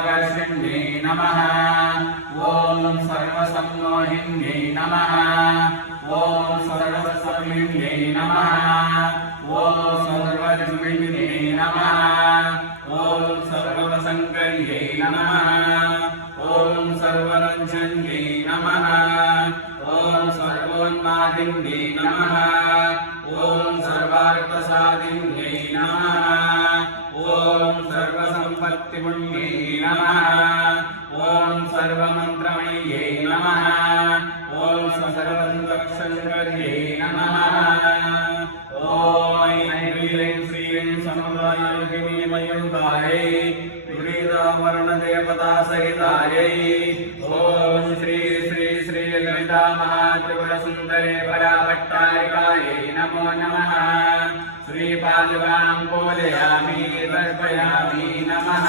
सर्वकर्षण्यै नमः। ॐ सर्वसम्मोहिन्यै नमः। ॐ सर्वसम्मिन्यै नमः। ॐ सर्वजन्मिन्यै नमः। ॐ सर्वसङ्कर्यै नमः। ॐ सर्वरञ्जन्यै नमः। ॐ सर्वोन्मादिन्यै नमः। ॐ सर्वार्थसाधिन्यै नमः। ॐ सर्वसम्पत्तिपुण्यै नमः। ॐ सर्वमन्त्रमय्यै नमः। ॐ सर्वसङ्कर्यै नमः। ॐ ऐं ह्रीं श्रीं समवायोगिनी मयूरायै दुरीतावरणदेवतासहितायै ॐ श्री श्री श्री ललिता महात्रिपुरसुन्दरे पराभट्टारिकायै नमो नमः। श्रीपादुकां पूजयामि तर्पयामि नमः।